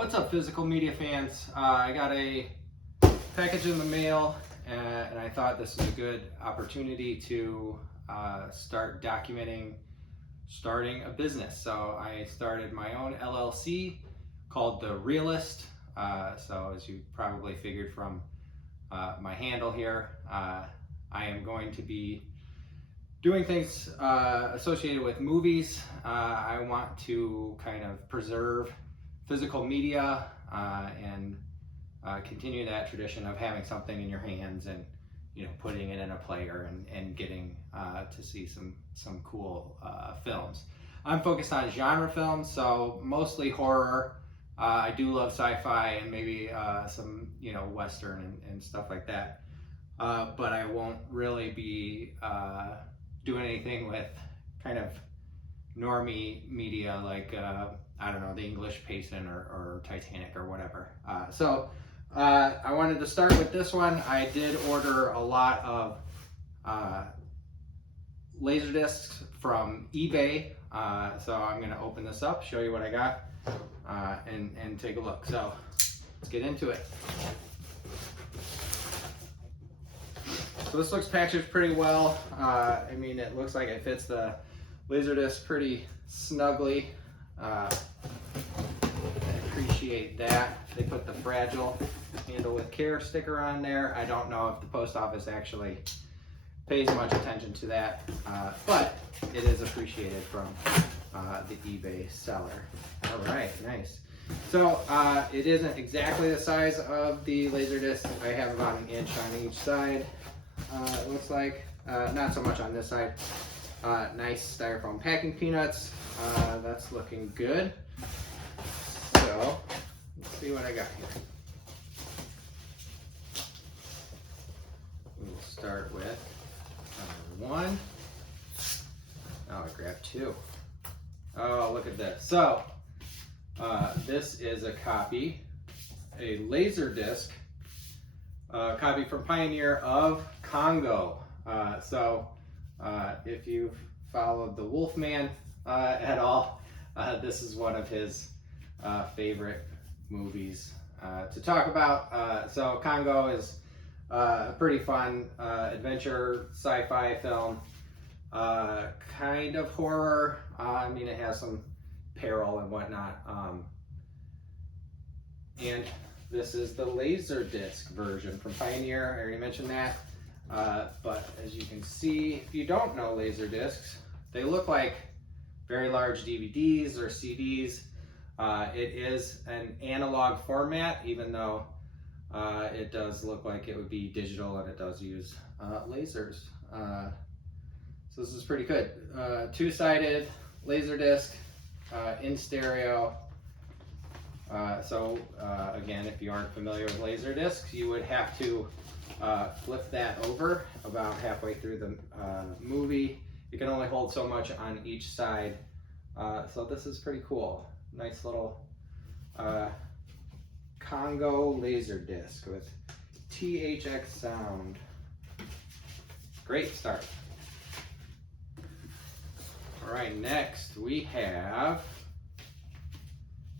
What's up, physical media fans? I got a package in the mail, and I thought this was a good opportunity to start documenting starting a business. So I started my own LLC called The Realist. So as you probably figured from my handle here, I am going to be doing things associated with movies. I want to kind of preserve physical media and continue that tradition of having something in your hands and putting it in a player and getting to see some cool films. I'm focused on genre films, so mostly horror. I do love sci-fi and maybe some Western and stuff like that. But I won't really be doing anything with kind of normie media like I don't know, The English Patient or Titanic or whatever. So I wanted to start with this one. I did order a lot of Laserdiscs from eBay. So I'm going to open this up, show you what I got, and take a look. So let's get into it. So this looks packaged pretty well. I mean, it looks like it fits the Laserdisc pretty snugly. I appreciate that. They put the fragile handle with care sticker on there. I don't know if the post office actually pays much attention to that, but it is appreciated from the eBay seller. All right, nice. So it isn't exactly the size of the Laserdisc. I have about an inch on each side. It looks like, not so much on this side. Nice styrofoam packing peanuts. That's looking good. So let's see what I got here. We'll start with number one. Oh, I grabbed two. Oh, look at this. So this is a copy, a Laserdisc copy from Pioneer of Congo. If you've followed the Wolfman at all, this is one of his favorite movies to talk about. So Congo is a pretty fun adventure sci-fi film, kind of horror. I mean, it has some peril and whatnot. And this is the Laserdisc version from Pioneer. I already mentioned that. But as you can see, if you don't know Laserdiscs, they look like very large DVDs or CDs. It is an analog format, even though it does look like it would be digital, and it does use lasers. So this is pretty good. Two-sided Laserdisc in stereo. Again, if you aren't familiar with Laserdiscs, you would have to flip that over about halfway through the movie. You can only hold so much on each side. So this is pretty cool. Nice little Congo Laserdisc with THX sound. Great start. All right, next we have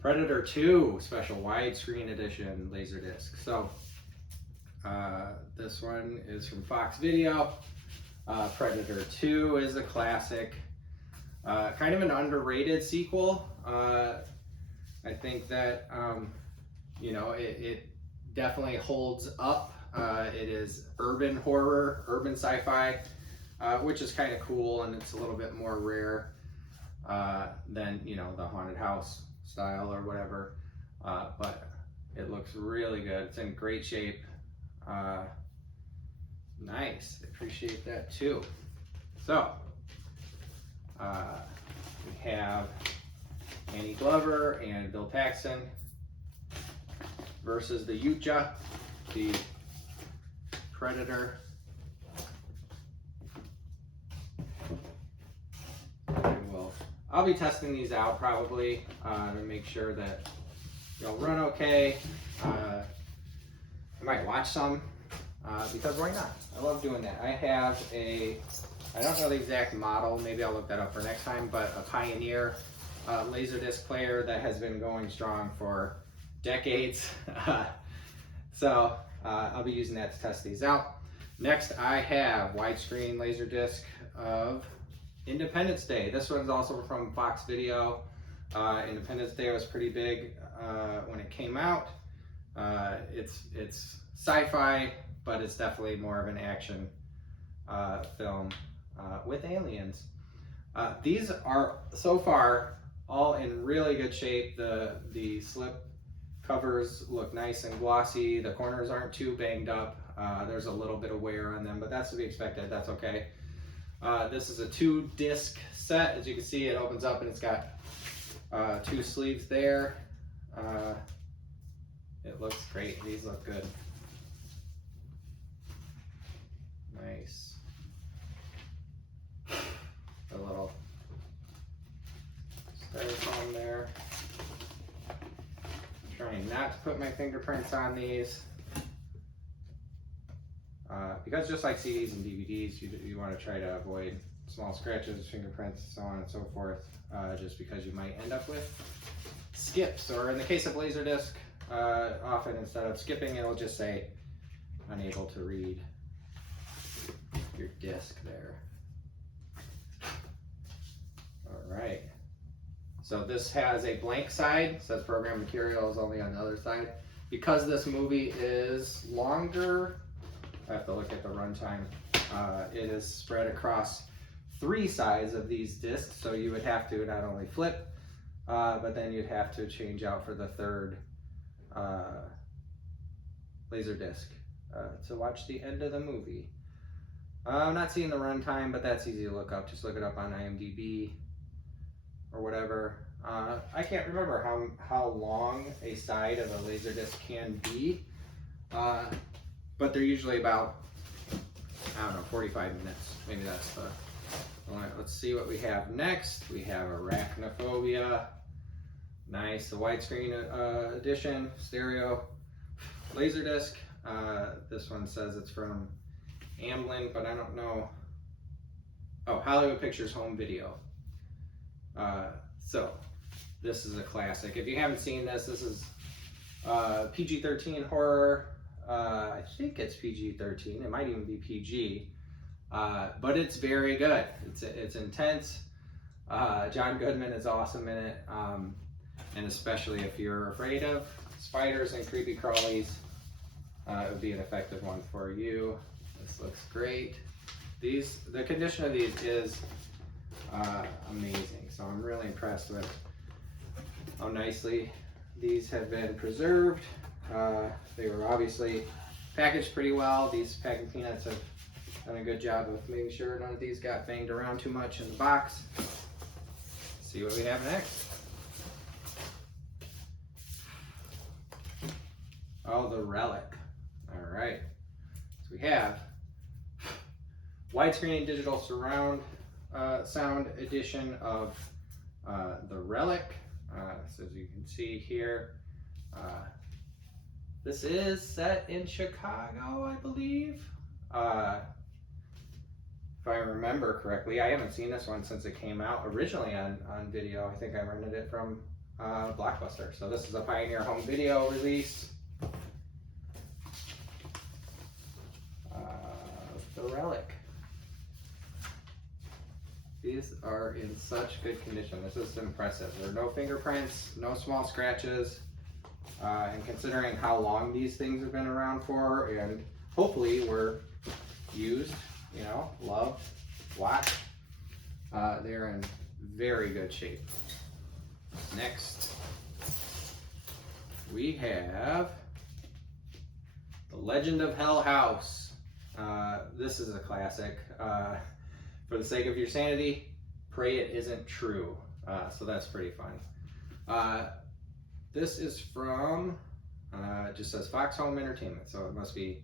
Predator 2 Special Widescreen Edition Laserdisc. So this one is from Fox Video. Predator 2 is a classic, kind of an underrated sequel. I think that it definitely holds up. It is urban horror, urban sci-fi, which is kind of cool, and it's a little bit more rare than the haunted house style or whatever. But it looks really good. It's in great shape. Nice, I appreciate that too. So we have Annie Glover and Bill Paxton versus the Yucha, the Predator. I'll be testing these out probably to make sure that they'll run okay. I might watch some because why not? I love doing that. I have I don't know the exact model, maybe I'll look that up for next time, but a Pioneer Laserdisc player that has been going strong for decades. So I'll be using that to test these out. Next, I have widescreen Laserdisc of Independence Day. This one's also from Fox Video. Independence Day was pretty big when it came out. It's sci-fi, but it's definitely more of an action film with aliens. These are so far all in really good shape. The slip covers look nice and glossy. The corners aren't too banged up. There's a little bit of wear on them, but that's to be expected. That's okay. This is a 2-disc set. As you can see, it opens up and it's got 2 sleeves there. It looks great. These look good. Nice. A little styrofoam there. I'm trying not to put my fingerprints on these. Because just like CDs and DVDs, you want to try to avoid small scratches, fingerprints, so on and so forth, just because you might end up with skips. Or in the case of Laserdisc, often instead of skipping, it'll just say unable to read your disc there. All right. So this has a blank side, says program material is only on the other side. Because this movie is longer, I have to look at the runtime. It is spread across 3 sides of these discs, so you would have to not only flip, but then you'd have to change out for the 3rd laser disc to watch the end of the movie. I'm not seeing the runtime, but that's easy to look up. Just look it up on IMDb or whatever. I can't remember how long a side of a Laserdisc can be, but they're usually about, I don't know, 45 minutes. Maybe that's the one. Let's see what we have next. We have Arachnophobia. Nice, the widescreen edition, stereo Laserdisc. This one says it's from Amblin, but I don't know. Oh, Hollywood Pictures Home Video. So this is a classic. If you haven't seen this, this is PG-13 horror. I think it's PG-13. It might even be PG, but it's very good. It's intense. John Goodman is awesome in it, and especially if you're afraid of spiders and creepy crawlies, it would be an effective one for you. This looks great. The condition of these is amazing. So I'm really impressed with how nicely these have been preserved. They were obviously packaged pretty well. These packing peanuts have done a good job of making sure none of these got banged around too much in the box. Let's see what we have next. Oh, the Relic. All right. So we have widescreen digital surround sound edition of the Relic. So as you can see here, this is set in Chicago, I believe. If I remember correctly, I haven't seen this one since it came out originally on video. I think I rented it from Blockbuster. So this is a Pioneer Home Video release. The Relic. These are in such good condition. This is impressive. There are no fingerprints, no small scratches. And considering how long these things have been around for, and hopefully were used, loved, watched, they're in very good shape. Next, we have The Legend of Hell House. This is a classic. For the sake of your sanity, pray it isn't true. So that's pretty fun. This is from, it just says Fox Home Entertainment, so it must be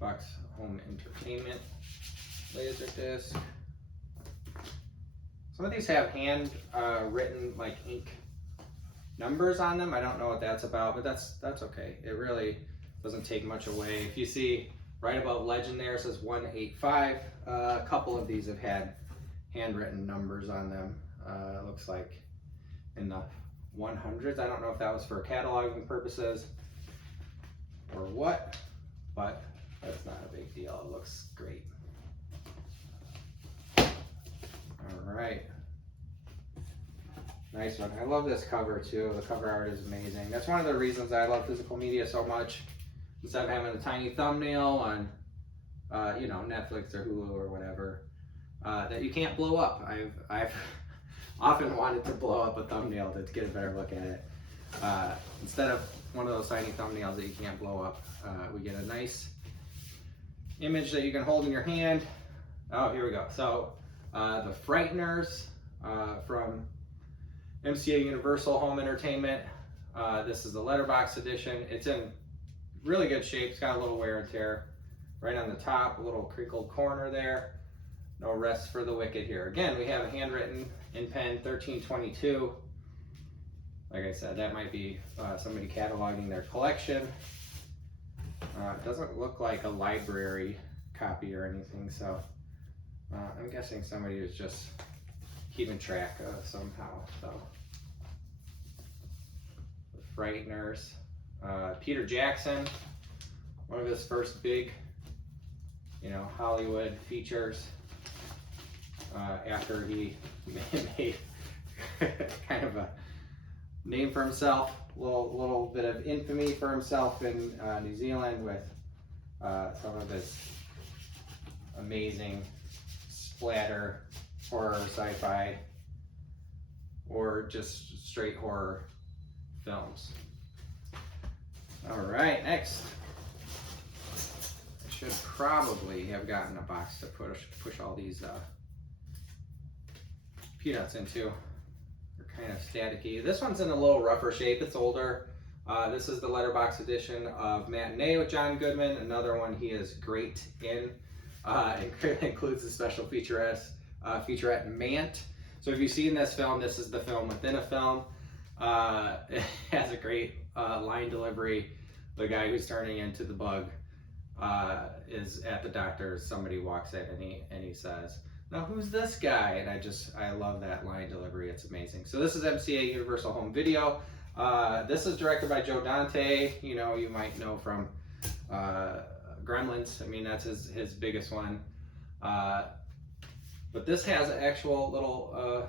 Fox Home Entertainment Laserdisc. Some of these have hand written like ink numbers on them. I don't know what that's about, but that's okay. It really doesn't take much away. If you see right above legend there, it says 185. A couple of these have had handwritten numbers on them. It looks like in the 100s. I don't know if that was for cataloging purposes or what, but that's not a big deal. It looks great. All right. Nice one. I love this cover too. The cover art is amazing. That's one of the reasons I love physical media so much. Instead of having a tiny thumbnail on, you know, Netflix or Hulu or whatever, that you can't blow up. I've often wanted to blow up a thumbnail to get a better look at it. Instead of one of those tiny thumbnails that you can't blow up, we get a nice image that you can hold in your hand. Oh, here we go. So the Frighteners from MCA Universal Home Entertainment. This is the letterbox edition. It's in really good shape. It's got a little wear and tear right on the top, a little crinkled corner there. No rest for the wicked here. Again, we have a handwritten in pen 1322. Like I said, that might be somebody cataloging their collection. It doesn't look like a library copy or anything, so I'm guessing somebody was just keeping track somehow. So the Frighteners, Peter Jackson, one of his first big, you know, Hollywood features. After he made kind of a name for himself, little bit of infamy for himself in New Zealand with some of his amazing splatter, horror, sci-fi, or just straight horror films. All right, next. I should probably have gotten a box to push all these peanuts into. They're kind of staticky. This one's in a little rougher shape. It's older. This is the letterbox edition of Matinee with John Goodman. Another one he is great in. It includes a special featurette Mant. So if you've seen this film, this is the film within a film. It has a great line delivery. The guy who's turning into the bug is at the doctor's. Somebody walks in and he says, "Now who's this guy?" And I love that line delivery. It's amazing. So this is MCA Universal Home Video. This is directed by Joe Dante. You know, you might know from Gremlins. I mean, that's his biggest one. But this has an actual little,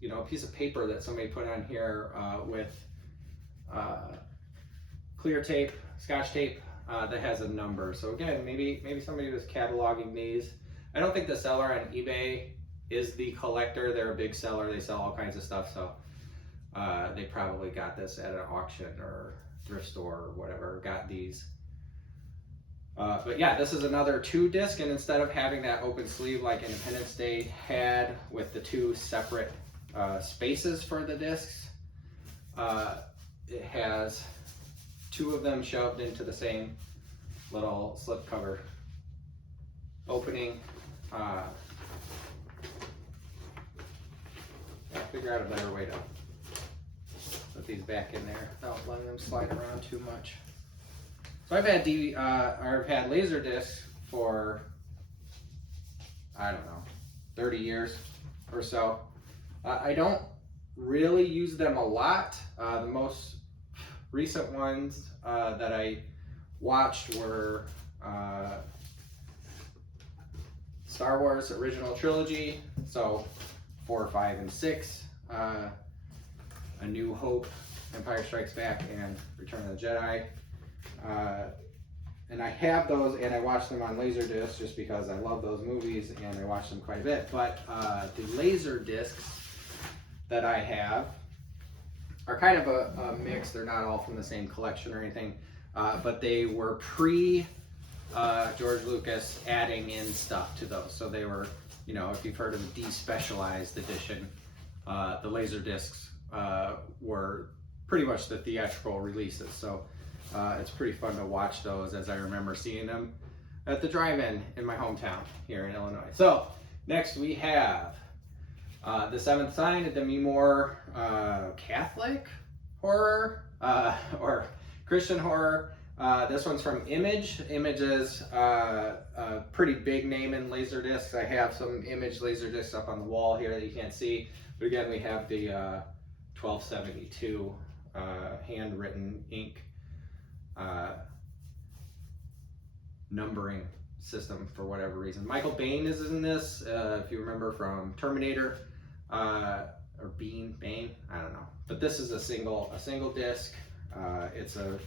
you know, piece of paper that somebody put on here with clear tape, Scotch tape that has a number. So again, maybe somebody was cataloging these. I don't think the seller on eBay is the collector. They're a big seller. They sell all kinds of stuff. So they probably got this at an auction or thrift store or whatever, got these. But yeah, this is another 2-disc, and instead of having that open sleeve like Independence Day had with the 2 separate spaces for the discs, it has 2 of them shoved into the same little slipcover opening. I'll figure out a better way to put these back in there without letting them slide around too much. So I've had Laserdiscs for, I don't know, 30 years or so. I don't really use them a lot. The most recent ones that I watched were Star Wars original trilogy, so 4, 5, and 6, A New Hope, Empire Strikes Back, and Return of the Jedi. And I have those, and I watch them on Laserdiscs just because I love those movies and I watch them quite a bit. But the Laserdiscs that I have are kind of a mix. They're not all from the same collection or anything, but they were pre George Lucas adding in stuff to those. So they were, you know, if you've heard of the despecialized edition, the Laserdiscs were pretty much the theatrical releases. So it's pretty fun to watch those, as I remember seeing them at the drive-in in my hometown here in Illinois. So next we have The Seventh Sign, a Demi Moore Catholic horror or Christian horror. This one's from Image. Image is a pretty big name in Laserdiscs. I have some Image Laserdiscs up on the wall here that you can't see. But again, we have the 1272 handwritten ink numbering system for whatever reason. Michael Bain is in this, if you remember from Terminator, or Bane, I don't know. But this is a single disc. It's a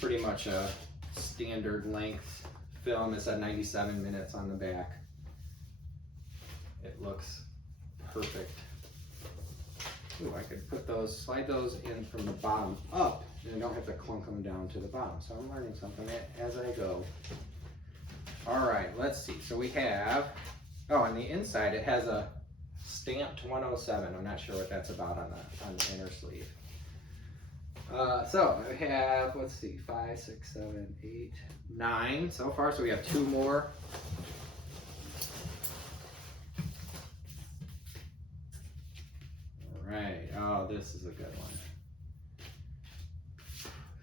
pretty much a standard length film. It's at 97 minutes on the back. It looks perfect. Ooh, I could put those, slide those in from the bottom up, and I don't have to clunk them down to the bottom. So I'm learning something as I go. All right, let's see. So we have, oh, on the inside it has a stamped 107. I'm not sure what that's about on the inner sleeve. So I have, let's see, 5, 6, 7, 8, 9 so far. So we have 2 more. All right. Oh, this is a good one.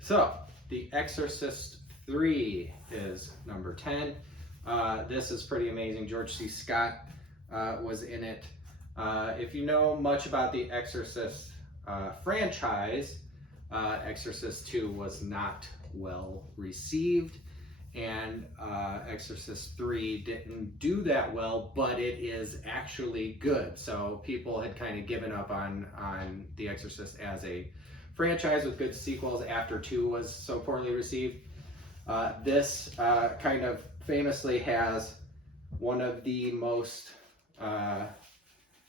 So the Exorcist III is number 10. This is pretty amazing. George C. Scott was in it. If you know much about the Exorcist franchise, Exorcist II was not well received, and Exorcist III didn't do that well, but it is actually good. So people had kind of given up on the Exorcist as a franchise with good sequels after 2 was so poorly received. This kind of famously has one of the most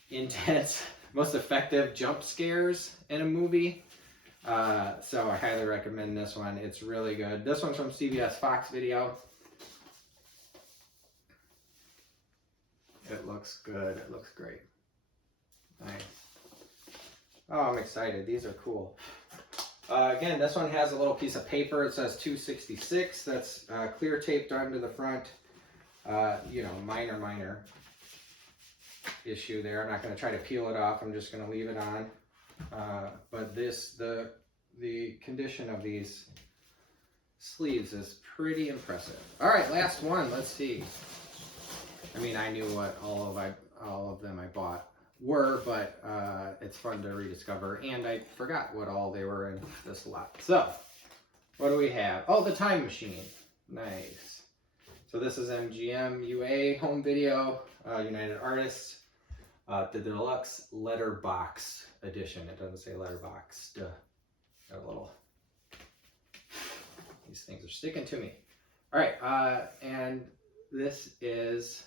intense, most effective jump scares in a movie. So I highly recommend this one. It's really good. This one's from CBS Fox Video. It looks good. It looks great. Nice. Oh, I'm excited. These are cool. Again, this one has a little piece of paper. It says 266. That's clear taped onto the front. You know, minor issue there. I'm not going to try to peel it off. I'm just going to leave it on. But the condition of these sleeves is pretty impressive. All right, last one. Let's see. I mean, I knew what all of them I bought were, but it's fun to rediscover, and I forgot what all they were in this lot. So, what do we have? Oh, the Time Machine. Nice. So this is MGM UA Home Video, United Artists, the deluxe letterbox edition. It doesn't say letterbox. Got a little. These things are sticking to me. All right, and this is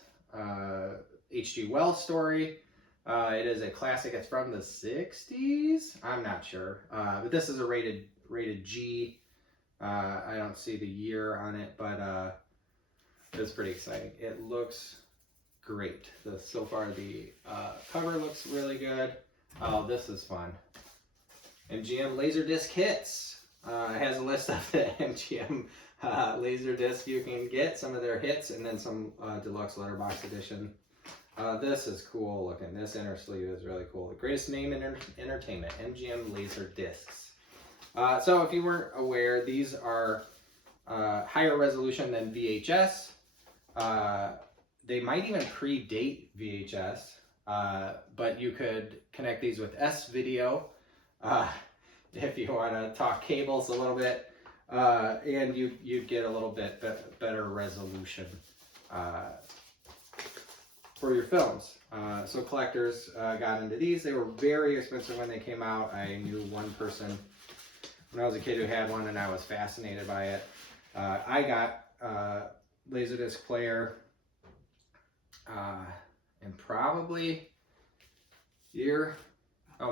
H.G. Wells' story. It is a classic. It's from the 60s. I'm not sure, but this is a rated G. I don't see the year on it, but it's pretty exciting. It looks great. So far the cover looks really good. Oh, this is fun. MGM Laserdisc hits. It has a list of the MGM Laserdisc you can get, some of their hits, and then some deluxe letterbox edition. This is cool looking. This inner sleeve is really cool. The greatest name in entertainment, MGM Laserdiscs. So if you weren't aware, these are higher resolution than VHS. They might even predate VHS, but you could connect these with S-Video if you want to talk cables a little bit, and you'd get a little bit better resolution for your films. So collectors got into these. They were very expensive when they came out. I knew one person when I was a kid who had one, and I was fascinated by it. I got Laserdisc player in probably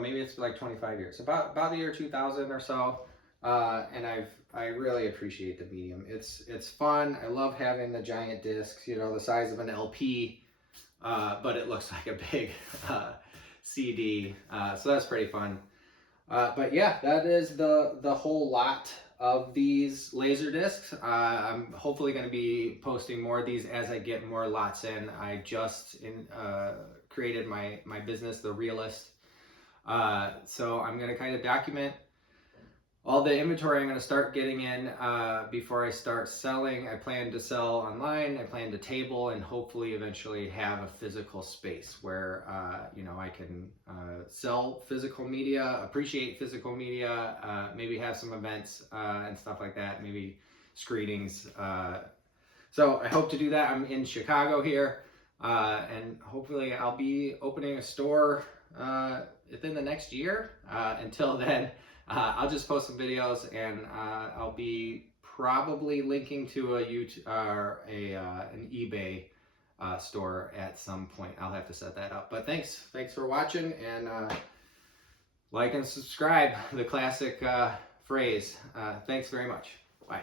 maybe it's like 25 years, about the year 2000 or so, and I really appreciate the medium. It's fun. I love having the giant discs, you know, the size of an LP, but it looks like a big CD, so that's pretty fun. But yeah, that is the whole lot of these Laserdiscs. I'm hopefully going to be posting more of these as I get more lots in. I just created my business, The Realist. So I'm going to kind of document all the inventory I'm going to start getting in before I start selling. I plan to sell online. I plan to table and hopefully eventually have a physical space where you know, I can sell physical media, appreciate physical media, maybe have some events and stuff like that, maybe screenings. So I hope to do that. I'm in Chicago here, and hopefully I'll be opening a store within the next year. Until then, I'll just post some videos, and I'll be probably linking to a YouTube or an eBay store at some point. I'll have to set that up. But thanks for watching, and like and subscribe. The classic phrase. Thanks very much. Bye.